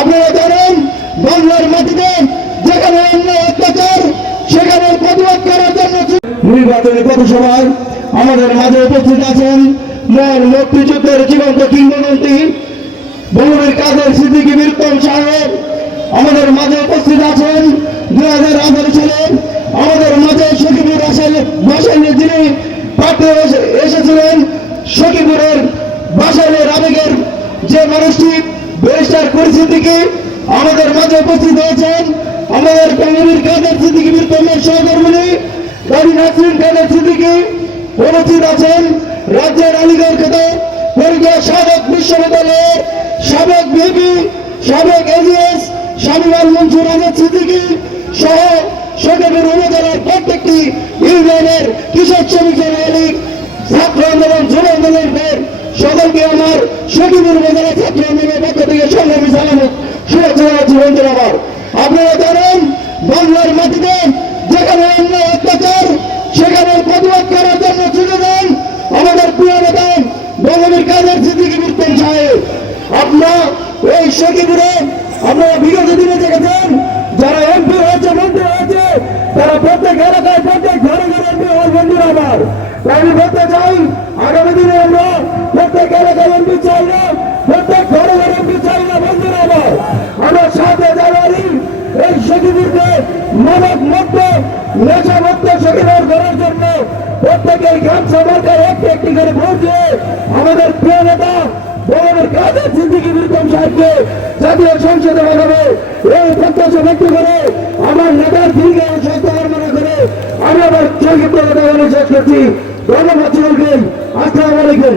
আপনারা জানেন, বাংলার মাটিতে যেখানে অন্য অত্যাচার, সেখানে প্রতিবাদ করার জন্য নির্বাচনী পথসভায় আমাদের মাঝে উপস্থিত আছেন মন মুক্তিযুদ্ধের জীবন্ত কিংবদন্তি বঙ্গবীর কাদের সিদ্দিকী বীরতম সাহেব। আমাদের মাঝে উপস্থিত আছেন দুই হাজার আঠারো সালে আমাদের মাঝে সখীপুর আসার বাসায় যিনি পাঠে এসে- এসেছিলেন সখীপুরের বাসালের আবেগের যে মানুষটি পরিস্থিতিকে আমাদের মাঝে উপস্থিত হয়েছেন? আমাদের বঙ্গবীর কাদের সিদ্দিকী বীরতমের সহকর্মী? গাড়ি নাসরিন কাদের সিদ্দিকী? উপস্থিত আছেন রাজ্যের আলিগড় খেতে পরিচয় সাবেক বিশ্ববিদ্যালয়ের সাবেক বিপি সাবেক এজিএস স্বামীলাল মনসুর আহমেদ সিদ্দিকী সহ সদরের উপজেলার প্রত্যেকটি ইউনিয়নের কৃষক শ্রমিক ছাত্র আন্দোলন, যুব আন্দোলনের সকলকে আমার সখীপুর উপজেলা ছাত্র আপনারা জানেন, বাংলার মাটিতে যেখানে অন্য অত্যাচার, সেখানে প্রতিবাদ করার জন্য ছুটে দেন আমাদের প্রিয় নেতা বঙ্গবীর কাদের সিদ্দিকী বীরতম সাহেব। এই সখীপুরে আপনারা বিগত দিনে দেখেছেন, যারা এমপি হয়েছে, মন্ত্রী হয়েছে, তারা প্রত্যেক এলাকায়, প্রত্যেক ঘরে ঘরে এমপি হওয়ার বন্ধুরা আমার। আমি বলতে চাই, আগামী দিনে আমরা প্রত্যেক এলাকায় এমপি চাই না প্রত্যেক ঘরে ঘরে এমপি চাই না বন্ধুরা আমার আমরা সাথে জানুয়ারি এই সখীপুরকে মানব মুক্ত নেশা মুক্ত সখীপুর করার জন্য প্রত্যেকের গামছা মার্কায় একটি একটি করে ভোট দিয়ে আমাদের প্রিয় নেতা বড়দের কাজের সিদ্দিকি বিক্রম সাহেবকে জাতীয় সংসদে পাঠাবো এই প্রত্যাশা ব্যক্ত করে আমার নেতার দীর্ঘ স্বাস্থ্য কামনা করে আমি আবার সংক্ষিপ্ত কথা শেষ করছি। ধন্যবাদ সকলকে। আসসালামু আলাইকুম।